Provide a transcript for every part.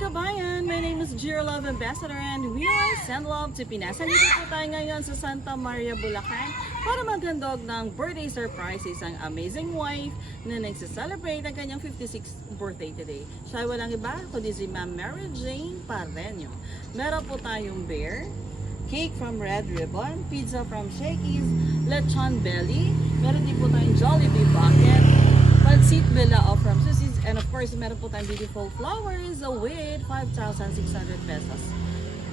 kabayan! My name is Jira Love Ambassador and we are Send Love to Pinas. Nandito po tayo ngayon sa Santa Maria, Bulacan para maghandog ng birthday surprise sa isang amazing wife na nagsa-celebrate ang kanyang 56th birthday today. Siya ay walang iba kundi si Ma'am Mary Jane Parreño. Meron po tayong bear, cake from Red Ribbon, pizza from Shakey's, lechon belly, meron din po tayong Jollibee bucket, pancit bilao from Susie's, and of course, meron po tayong beautiful flowers with 5,600 pesos.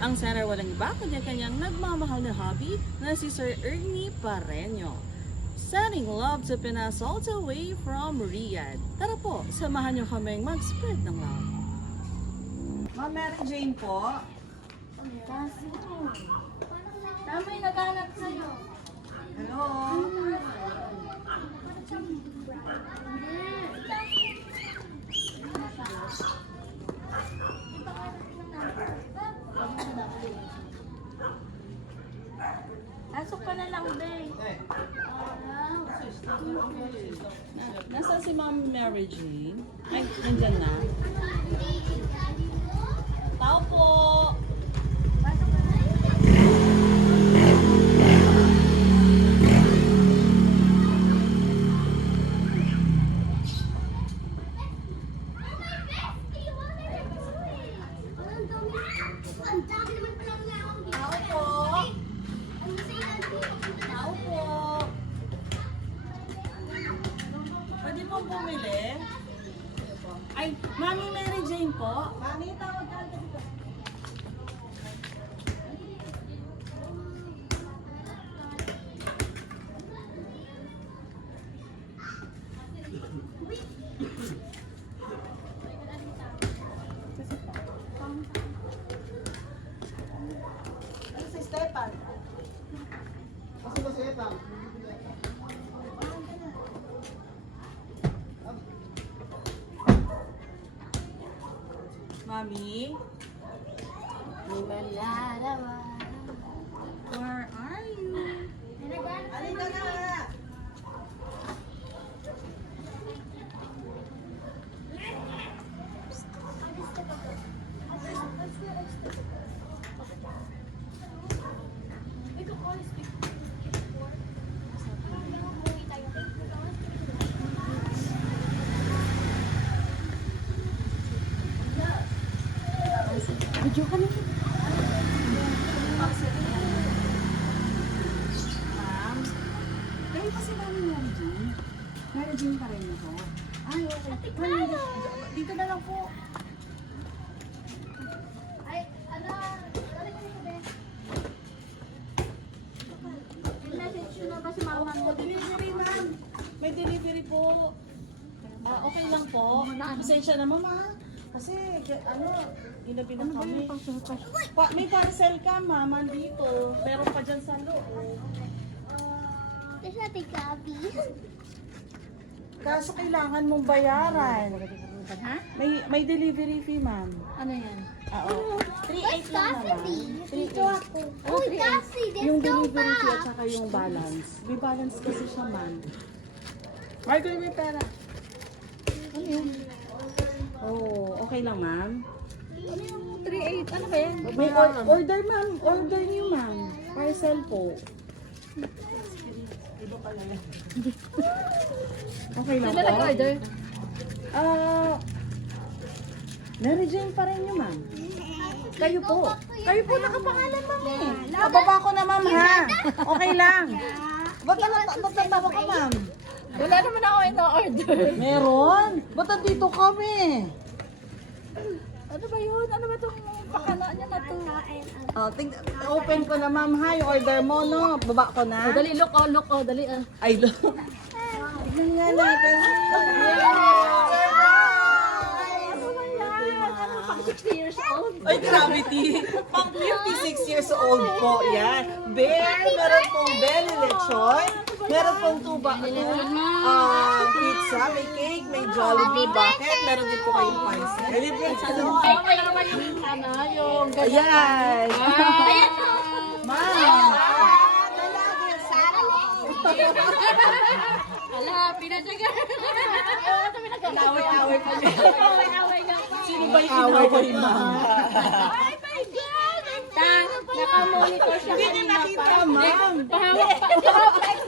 Ang center walang iba kundi kanyang nagmamahal na hobby na si Sir Ernie Parreño. Sending love to Pinas all the way from Riyadh. Tara po, samahan niyo kaming mag-spread ng love. Ma'am Mary Jane po. Tama yung naghanap sa'yo. Hello. Pasok ka na lang, Day. Nasaan si Ma'am Mary Jane? Ay, nandyan na. Tao po! Pasok ka na. Tao po! Tao po! Pwede pong bumili? Ay, Mami Mary Jane po. Mami, tawag ka dito. Ano si Stefan? Kasi ba si Etang? Mami? Where are you? Alin ka na? Video ka na. Ma'am? Kayo pa si Mami Mary Jane? Mary Jane pa rin ako. Ay, okay. Dito na lang po. Ay, ano? Ano ka nito, Be? I-message yun na ba si mama mo? Delivery, ma'am. May delivery po. Okay lang po. Pasensya na, mama. Kasi, ginabi na kami. May parcel ka, mama, dito. Meron pa dyan sa loob. Tapos natin kabi. Kaso kailangan mong bayaran. Ha? May delivery fee, ma'am. Ano yan? Oo. 3.8 lang naman. Dito ako. Uy, kasi, Yung delivery fee at saka yung balance. May balance kasi siya, ma'am. Margaret, may pera. Ano yun? Oh, okay lang, ma'am. Ano yung 3.8? Ano ba yan? May order, ma'am. Order niyo, ma'am. Parcel po. Okay lang Sila po. nag-order? Mary Jane pa rin niyo, ma'am. Kayo po. Kayo po nakapangalan, ma'am eh. Kababa ko na, ma'am, ha? Okay lang. Ba't natawa ka, ma'am? Wala naman ako ino-order. Meron. Ba't nandito kami? Ano ba yun? Ano ba itong pakana niya na to? Open ko na, ma'am, ha? Yung order mo, no? Baba ko na. Dali, look, dali. Ay, look. Tignan nga natin. Ano ba yan? Ano, pang 60 years old? Ay, gravity. Pang 56 years old po. Yan. Bear, meron pong belly lechon. Meron pong pizza, may cake, may Jollibee bucket. Meron din po kayong pancit. Okay naman yung ano, yung Ayan. Ma'am. Ala, pinadyagan. Away-away pa niya. Away-away nga pa. Si Sino ba yung inaway mo? Naka-monitor siya Hindi niyo kanina nakita, pa. ma'am.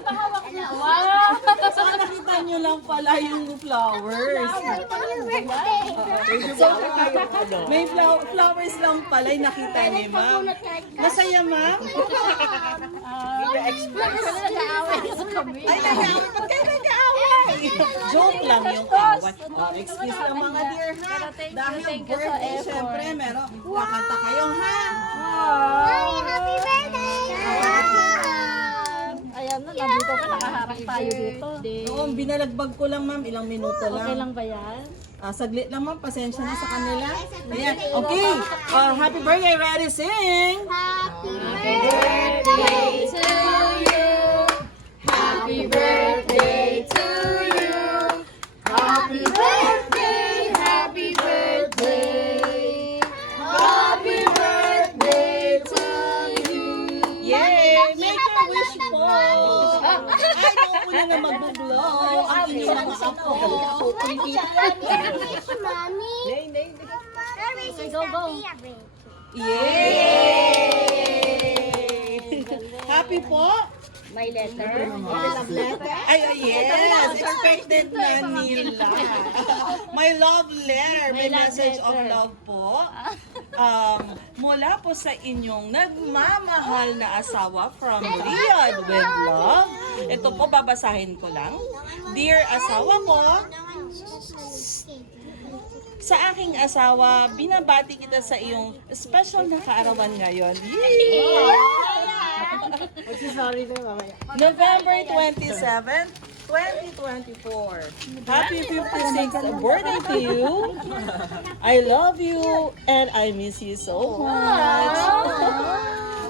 Pahawak na. Wow! Saka nakita niyo lang pala yung flowers. May flowers lang pala yung nakita ni ma'am. Masaya, ma'am? Nag-aaway sa kami. Ay, nag-aaway. Ba't kayo nag-aaway? Joke lang yung away. Oh, excuse lang mga dear, ha? Pero Dahil thank you sa birthday, effort. syempre, meron. Kakanta kayo, ha? Happy birthday! Ayan na, nandito ka, nakaharap tayo dito. Oo, binalagbag ko lang, ma'am. Ilang minuto lang. Okay lang ba yan? Saglit lang, ma'am. Pasensya na sa kanila. Ayan. Okay. Happy birthday. Ready, sing. Happy birthday to you. Happy birthday to you. Happy birthday, happy birthday. Happy birthday to you. Yay! Make a wish po. Ay, nung una na mag-blow. Ang inyong mga apo. Go, go. Yay! Happy po? May letter. Ay, yes. Expected na nila. My love letter. May message of love po. Mula po sa inyong nagmamahal na asawa from Riyadh with love. Ito po, babasahin ko lang. Dear asawa ko, sa aking asawa, binabati kita sa iyong special na kaarawan ngayon. Yay! November 27, 2024. Happy 56th birthday to you. I love you and I miss you so much.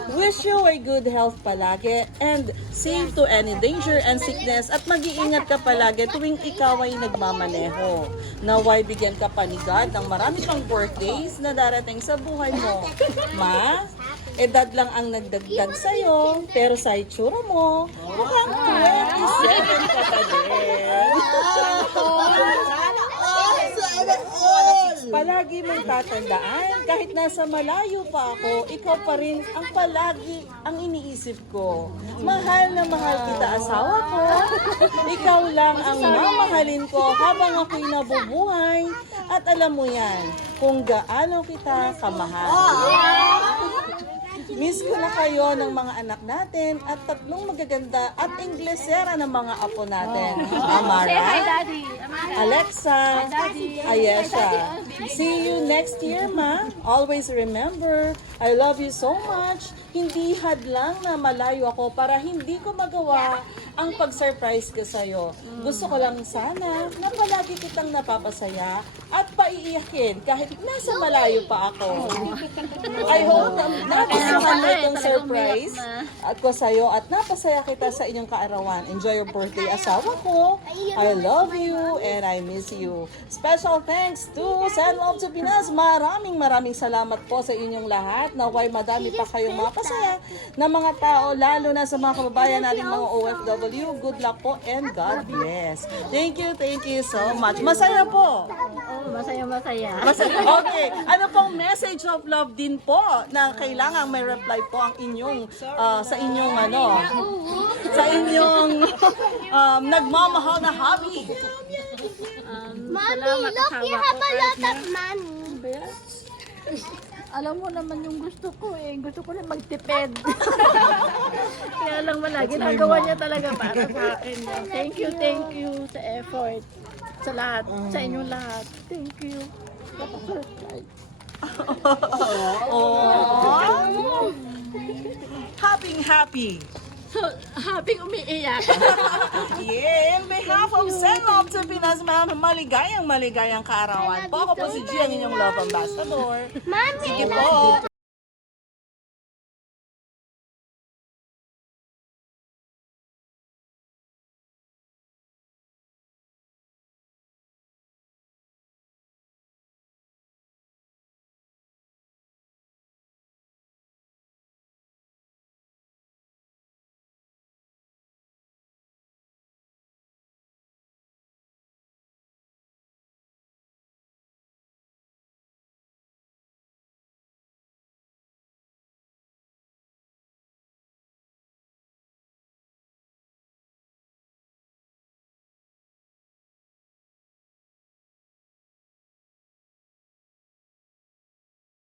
Wish you a good health palagi and safe to any danger and sickness at mag-iingat ka palagi tuwing ikaw ay nagmamaneho. Naway bigyan ka pa ni God ng marami pang birthdays na darating sa buhay mo. Ma, edad lang ang nagdagdag sa'yo, pero sa itsura mo, mukhang 27 ka pa din. Palagi mong tatandaan, kahit nasa malayo pa ako, ikaw pa rin ang palagi ang iniisip ko. Mahal na mahal kita, asawa ko. Ikaw lang ang mamahalin ko habang ako'y nabubuhay. At alam mo yan, kung gaano kita kamahal. Miss ko na kayo ng mga anak natin at tatlong magaganda at Inglesera ng mga apo natin. Amara, Daddy. Alexa, Ayesha. See you next year, ma. Always remember, I love you so much. Hindi hadlang na malayo ako para hindi ko magawa ang pag-surprise ko sa'yo. Gusto ko lang sana na palagi kitang napapasaya at paiiyakin kahit nasa malayo pa ako. I hope na nagustuhan mo itong surprise at ko sa'yo at napasaya kita sa inyong kaarawan. Enjoy your birthday, asawa ko. I love you and I miss you. Special thanks to Send Love to Pinas. Maraming salamat po sa inyong lahat. Naway madami pa kayong mapasaya na mga tao, lalo na sa mga kababayan nating mga OFW. Good luck po and God bless. Thank you so much. Masaya po. Masaya. Okay. Ano pong message of love din po na kailangan may reply po ang inyong sa inyong sa inyong nagmamahal na hobby. Mommy, look, you have a lot of money. Alam mo naman yung gusto ko eh. Gusto ko na magtipid. Kaya lang wala. Ginagawa niya talaga para sa akin. Thank you sa effort. Sa lahat. Sa inyong lahat. Thank you. Oh. Happy. So, happy umiiyak. Yeah, in behalf of Send Love to Pinas, ma'am, maligayang kaarawan po. Ako po si Gia, ang inyong love ambassador. Mommy, Sige po.